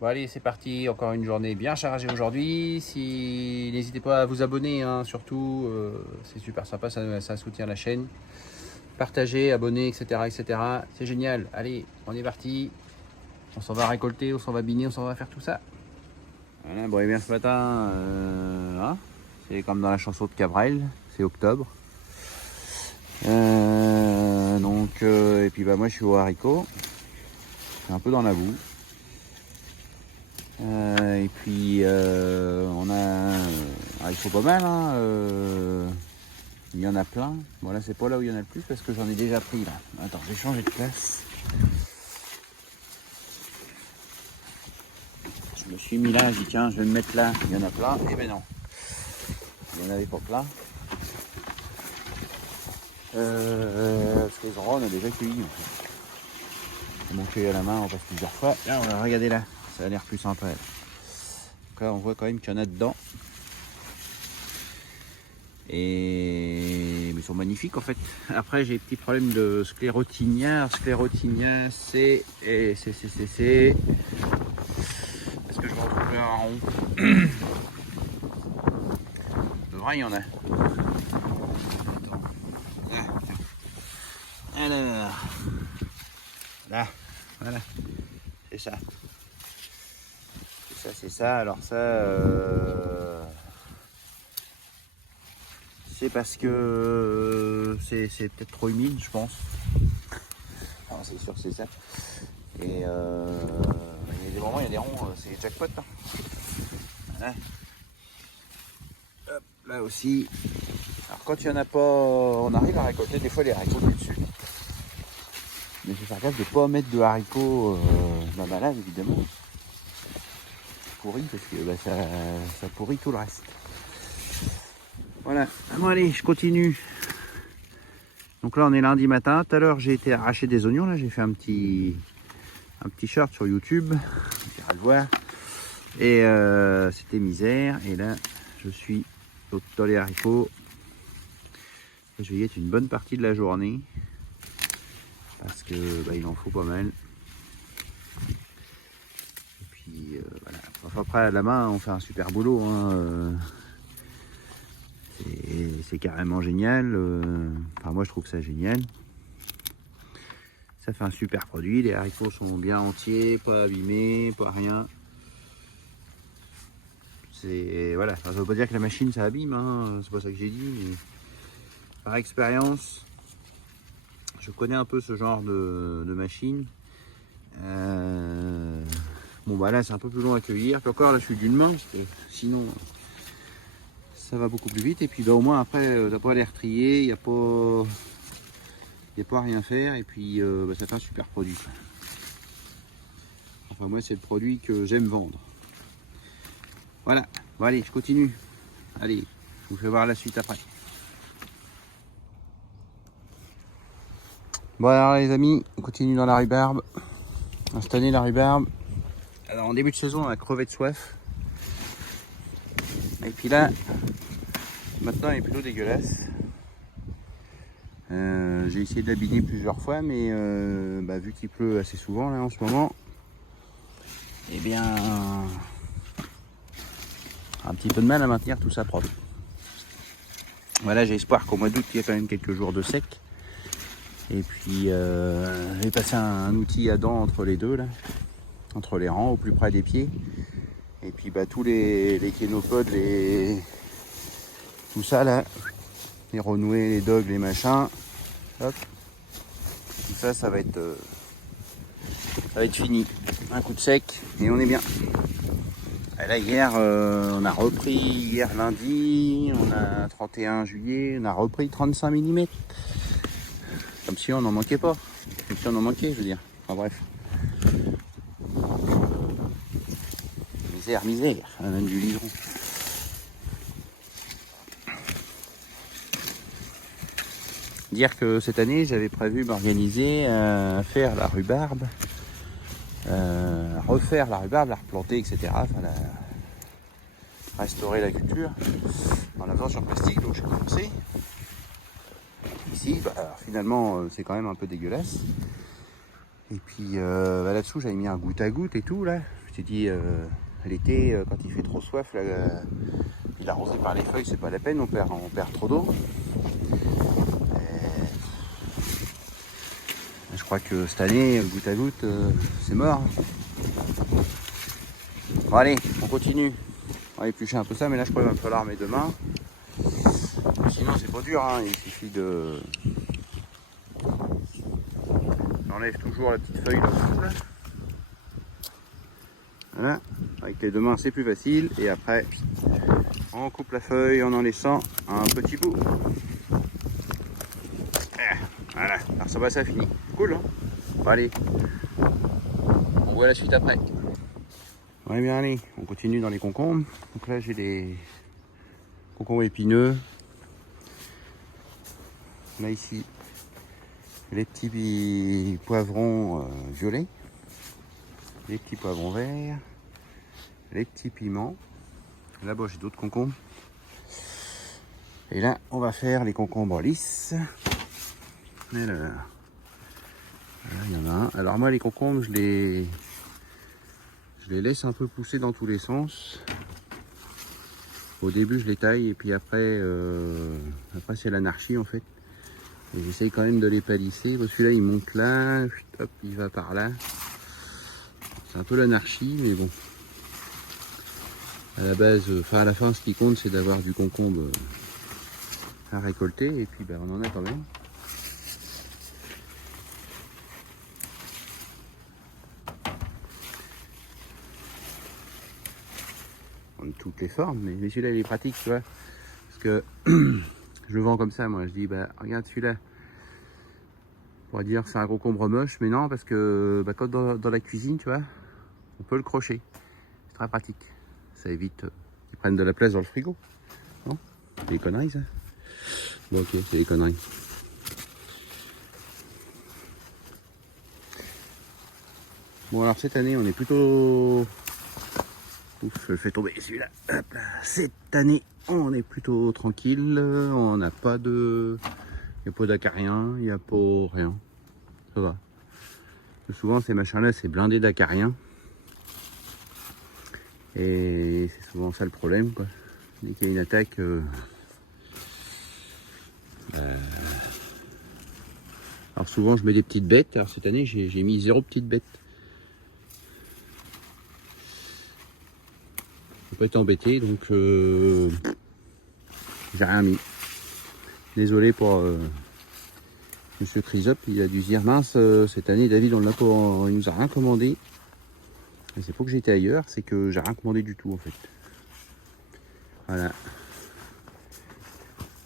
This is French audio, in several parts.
Bon allez, c'est parti, encore une journée bien chargée aujourd'hui. N'hésitez pas à vous abonner, hein, surtout, c'est super sympa, ça soutient la chaîne. Partagez, abonnez, etc. etc. C'est génial. Allez, on est parti. On s'en va récolter, on s'en va biner, on s'en va faire tout ça. Voilà, bon et bien ce matin, hein, c'est comme dans la chanson de Cabrel, c'est octobre. Et puis bah moi je suis au haricot, je suis un peu dans la boue. On a il faut pas mal, hein, il y en a plein. Bon là c'est pas là où il y en a le plus parce que j'en ai déjà pris là. Attends, je vais changer de place. Je me suis mis là, j'ai dit tiens je vais me mettre là, il y en a plein. Et ben non, il y en avait pas plein. Parce que les oranges on a déjà cueilli. On a cueilli à la main, on passe plusieurs fois. Là on va regarder là, ça a l'air plus sympa. Donc là on voit quand même qu'il y en a dedans. Et ils sont magnifiques en fait. Après j'ai des petits problèmes de sclérotinia. Sclérotinia c'est est-ce que je vais retrouver un rond? De vrai il y en a. Attends. Alors là, voilà, c'est ça. C'est ça. Alors ça, c'est parce que c'est peut-être trop humide, je pense. Alors, c'est sûr, c'est ça. Et il y a des moments, il y a des ronds, c'est jackpot. Hein. Voilà. Hop, là aussi. Alors quand il n'y en a pas, on arrive à récolter des fois les haricots du dessus. Mais il faut faire gaffe de ne pas mettre de haricots malades, évidemment. Pourri parce que bah, ça pourrit tout le reste. Voilà, bon allez, je continue. Donc là on est lundi matin. Tout à l'heure j'ai été arracher des oignons. Là j'ai fait un petit short sur YouTube. On ira le voir. Et c'était misère. Et là je suis dans les haricots. Je vais y être une bonne partie de la journée. Parce que bah, il en faut pas mal. Et puis voilà. Enfin, après à la main on fait un super boulot. Hein, c'est carrément génial. Enfin moi je trouve ça génial. Ça fait un super produit. Les haricots sont bien entiers, pas abîmés, pas rien. C'est voilà. Enfin, ça veut pas dire que la machine ça abîme. Hein. C'est pas ça que j'ai dit. Mais par expérience, je connais un peu ce genre de machine. Bon bah là c'est un peu plus long à cueillir. Puis encore là je suis d'une main parce que sinon ça va beaucoup plus vite. Et puis bah, au moins après t'as pas à les retrier. Il n'y a pas à rien faire. Et puis bah, ça fait un super produit. Enfin moi c'est le produit que j'aime vendre. Voilà. Bon allez je continue. Allez, je vous fais voir la suite après. Bon alors les amis, on continue dans la rhubarbe. Cette année la rhubarbe, alors en début de saison on a crevé de soif. Et puis là, maintenant elle est plutôt dégueulasse. J'ai essayé de la biner plusieurs fois, mais bah, vu qu'il pleut assez souvent là en ce moment, eh bien un petit peu de mal à maintenir tout ça propre. Voilà, j'ai espoir qu'au mois d'août il y a quand même quelques jours de sec. Et puis je vais passer un outil à dents entre les deux là, entre les rangs, au plus près des pieds. Et puis bah tous les kénopodes, tout ça là, les renoués, les dogs, les machins, hop, tout ça, ça va être fini. Un coup de sec et on est bien. Et là hier, on a repris hier lundi, on a 31 juillet, on a repris 35 mm. Comme si on n'en manquait pas. Comme si on en manquait, je veux dire. Enfin bref. Misère, même du livron. Dire que cette année, j'avais prévu m'organiser à faire la rhubarbe, refaire la rhubarbe, la replanter, etc. Enfin, restaurer la culture en la faisant sur plastique. Donc j'ai commencé. Ici, bah, alors, finalement, c'est quand même un peu dégueulasse. Et puis bah, là-dessous, j'avais mis un goutte à goutte et tout là. Je me t'ai dit, l'été, quand il fait trop soif, là, il est arrosé par les feuilles, c'est pas la peine, on perd trop d'eau. Je crois que cette année, goutte à goutte, c'est mort. Bon allez, on continue. On va éplucher un peu ça, mais là je crois qu'il va me falloir mes deux mains. Sinon c'est pas dur, hein. Il suffit de... J'enlève toujours la petite feuille là. Voilà, avec les deux mains c'est plus facile. Et après, on coupe la feuille en laissant un petit bout. Voilà, alors ça va, ça finit. Cool, hein? Bon, allez, on voit la suite après. Ouais, bien allez, on continue dans les concombres. Donc là j'ai des concombres épineux. Là ici, les petits poivrons violets, les petits poivrons verts, les petits piments. Là-bas j'ai d'autres concombres. Et là on va faire les concombres lisses. Alors, là, il y en a un. Alors moi les concombres je les laisse un peu pousser dans tous les sens. Au début je les taille et puis après c'est l'anarchie en fait. Et j'essaye quand même de les palisser. Celui-là il monte là, hop, il va par là. C'est un peu l'anarchie, mais bon. À la base, à la fin ce qui compte c'est d'avoir du concombre à récolter et puis ben, on en a quand même. De toutes les formes, mais celui-là il est pratique, tu vois, parce que je le vends comme ça, moi je dis bah regarde celui-là, on pourrait dire c'est un concombre moche, mais non, parce que bah, quand dans la cuisine, tu vois, on peut le crocher, c'est très pratique, ça évite qu'ils prennent de la place dans le frigo, non? C'est des conneries ça. Bon ok, c'est des conneries. Bon alors cette année on est plutôt... Ouf, je le fais tomber celui-là. Cette année, on est plutôt tranquille. On n'a pas de... Il n'y a pas d'acariens, il n'y a pas rien. Ça va. Souvent, ces machins-là, c'est blindé d'acariens. Et c'est souvent ça le problème, quoi. Dès qu'il y a une attaque... Alors souvent, je mets des petites bêtes. Alors cette année, j'ai mis 0 petites bêtes. Pas été embêté, donc j'ai rien mis. Désolé pour Monsieur Chrysop, il a dû se dire mince, cette année David on l'a pas, il nous a rien commandé. Et c'est pas que j'étais ailleurs, c'est que j'ai rien commandé du tout en fait. Voilà.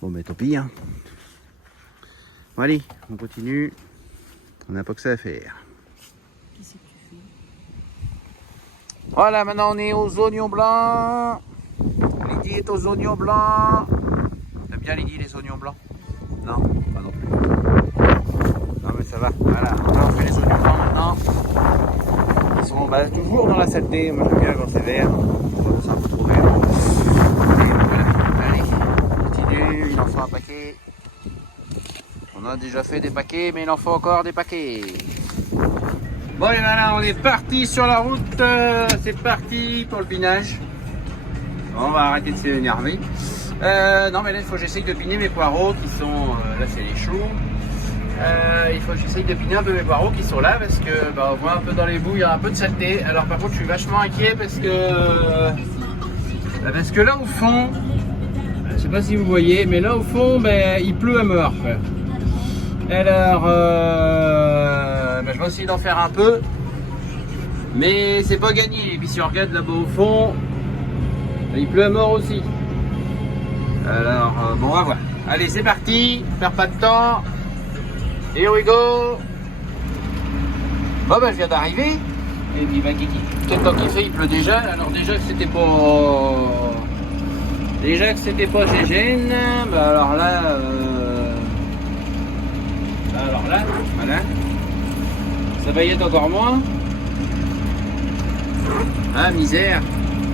Bon mais tant pis hein. Bon allez, on continue. On n'a pas que ça à faire. Qu'est-ce que tu fais? Voilà, maintenant on est aux oignons blancs. Lydie est aux oignons blancs. T'aimes bien Lydie les oignons blancs? Non, pas non plus. Non mais ça va, voilà. Là on fait les oignons blancs maintenant. Ils sont toujours dans la saleté, moi j'aime bien quand c'est vert. C'est un peu trop vert. Allez, on continue, il en faut un paquet. On a déjà fait des paquets, mais il en faut encore des paquets. Bon et voilà, on est parti sur la route, c'est parti pour le pinage. Bon, on va arrêter de s'énerver. Non mais là il faut que j'essaye de piner mes poireaux qui sont, là c'est les choux. Il faut que j'essaye de piner un peu mes poireaux qui sont là parce que bah, on voit un peu dans les bouts, il y a un peu de saleté. Alors par contre je suis vachement inquiet parce que là au fond, je sais pas si vous voyez, mais là au fond ben, il pleut à mort. Alors je vais essayer d'en faire un peu, mais c'est pas gagné. Et puis si on regarde là-bas au fond, il pleut à mort aussi. Alors bon, on va voir. Allez, c'est parti, perd pas de temps. Here we go. Bon ben je viens d'arriver. Et puis bah, quel temps qu'il fait, il pleut déjà. Alors déjà que c'était pas GGN, bah alors là voilà, ça va y être encore moins. Ah misère,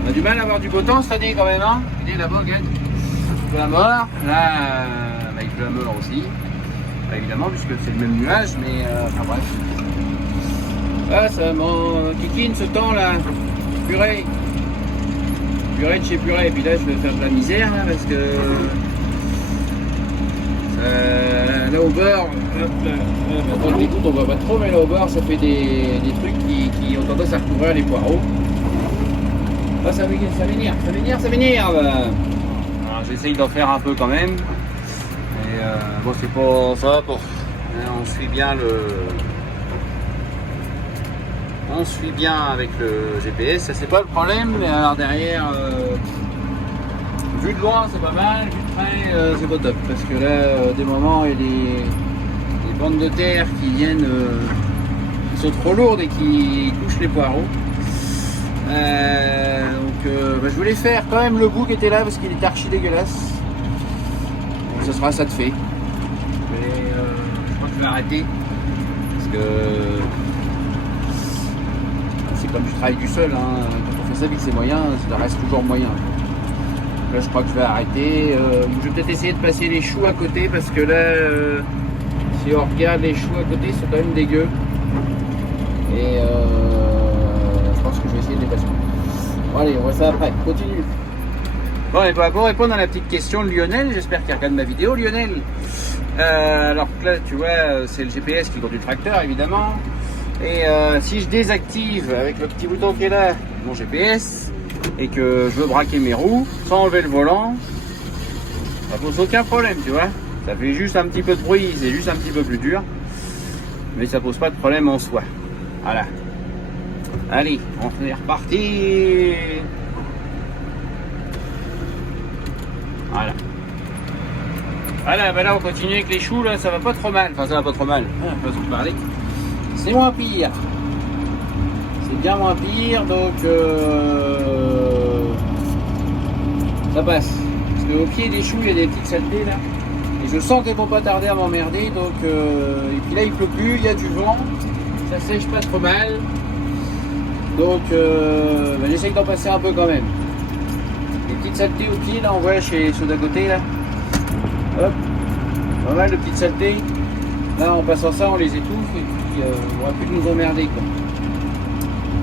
on a du mal à avoir du beau temps cette année quand même, hein. Regardez là-bas, regarde, il pleut à mort, là bah, il pleut à mort aussi, bah, évidemment puisque c'est le même nuage, mais enfin bref. Ah ça m'en kikine ce temps là. purée. Purée de chez purée. Et puis là, je vais faire de la misère là, parce que là au beurre, dans le écoute on voit pas trop, mais là au beurre ça fait des trucs qui ont tendance à recouvrir les poireaux. Ah, ça m'énerve. J'essaye d'en faire un peu quand même. Et bon, c'est pas ça. Bon, on suit bien avec le GPS, ça c'est pas le problème. Mais alors derrière, vu de loin c'est pas mal, vu de près c'est pas top. Parce que là, des moments il y a des bandes de terre qui viennent, qui sont trop lourdes et qui couchent les poireaux. Je voulais faire quand même le bout qui était là parce qu'il était archi dégueulasse. Donc, ce sera ça de fait. Mais je crois que je vais arrêter parce que c'est comme je travaille du sol. Hein. Quand on fait ça avec ses moyens, ça reste toujours moyen. Donc, là, je crois que je vais arrêter. Je vais peut-être essayer de passer les choux à côté parce que là, si on regarde les choux à côté, ils sont quand même dégueux. Et je pense que je vais essayer de les passer. Bon, allez, on voit ça après. Continue. Bon, et pour répondre à la petite question de Lionel, j'espère qu'il regarde ma vidéo, Lionel. Alors que là, tu vois, c'est le GPS qui conduit le tracteur, évidemment. Et si je désactive avec le petit bouton qui est là, mon GPS, et que je veux braquer mes roues, sans enlever le volant, ça pose aucun problème, tu vois. Ça fait juste un petit peu de bruit, c'est juste un petit peu plus dur. Mais ça pose pas de problème en soi. Voilà. Allez, on est reparti. Voilà. Voilà, ben là on continue avec les choux, là, ça va pas trop mal. Enfin, ça va pas trop mal. Façon de parler. C'est moins pire. C'est bien moins pire, donc ça passe. Parce qu'au pied des choux, il y a des petites saletés là. Et je sens qu'elles vont pas tarder à m'emmerder, donc et puis là il pleut plus, il y a du vent, ça sèche pas trop mal. Donc j'essaye d'en passer un peu quand même. Les petites saletés au pied, là on voit chez ceux d'à côté là. Hop, pas mal de petites saletés. Là en passant ça on les étouffe et puis on va plus nous emmerder quoi.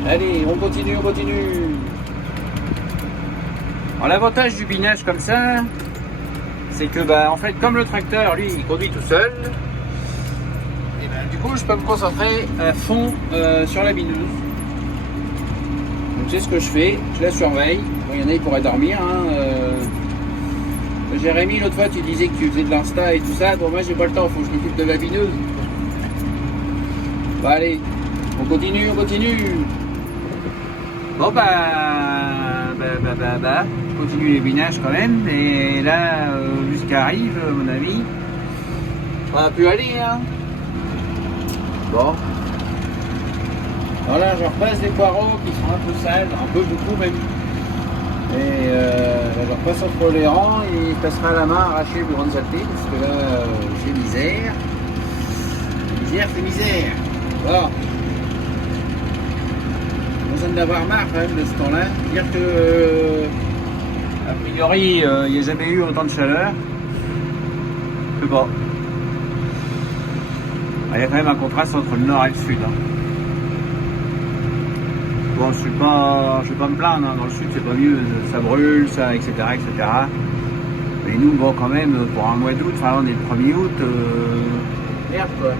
Allez, on continue. Alors l'avantage du binage comme ça, c'est que en fait comme le tracteur lui il conduit tout seul, et du coup je peux me concentrer à fond sur la bineuse. Donc c'est ce que je fais, je la surveille. Bon, il y en a qui pourraient dormir. Jérémy, l'autre fois tu disais que tu faisais de l'insta et tout ça. Bon, moi j'ai pas le temps, faut que je m'occupe de la bineuse. Bon allez, on continue. Bon je continue les binages quand même. Et là, vu ce qui arrive, à mon avis, ça va plus aller. Hein. Bon. Alors là, je repasse des poireaux qui sont un peu sales, un peu beaucoup même. Et je repasse entre les rangs et il passera la main à arracher les plus grandes saletés parce que là, c'est misère. C'est misère. Bon. On vient d'avoir marre quand même de ce temps-là. Dire que, a priori, il n'y a jamais eu autant de chaleur. Je sais pas. Il y a quand même un contraste entre le nord et le sud. Hein. Bon, je vais pas me plaindre, hein. Dans le sud c'est pas mieux, ça brûle, ça, etc. Mais nous, bon, quand même, pour un mois d'août, enfin on est le 1er août, merde quoi.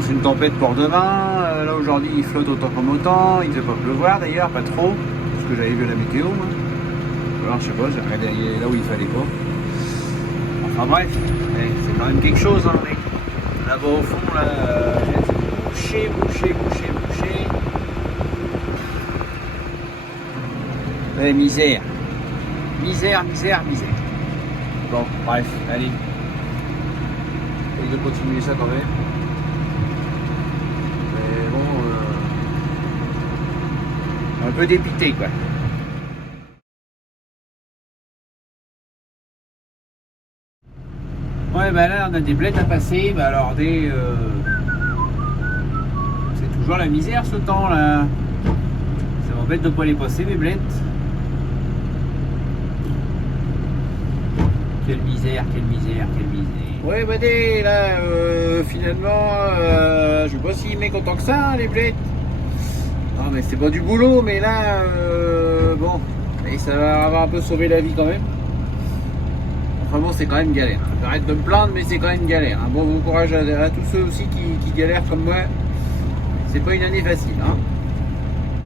C'est une tempête pour demain, là aujourd'hui il flotte autant comme autant, il ne devait pas pleuvoir d'ailleurs, pas trop, parce que j'avais vu la météo. Moi. Alors je sais pas, j'ai regardé là où il fallait pas. Enfin bref, c'est quand même quelque chose, hein, mec. Là-bas au fond, là, c'est bouché. Misère. Bon, bref, allez. Et de continuer ça quand même. Mais bon, un peu dépité quoi. Ouais, là on a des blettes à passer. Alors c'est toujours la misère ce temps là. Ça m'embête de ne pas les passer mes blettes. Quelle misère. Ouais, là, finalement, je sais pas s'il est mécontent que ça, hein, les blettes. Non, mais c'est pas du boulot, mais là, bon, et ça va avoir un peu sauvé la vie quand même. Enfin bon, c'est quand même galère. J'arrête de me plaindre, mais c'est quand même galère. Bon courage à tous ceux aussi qui galèrent comme moi. C'est pas une année facile. Hein.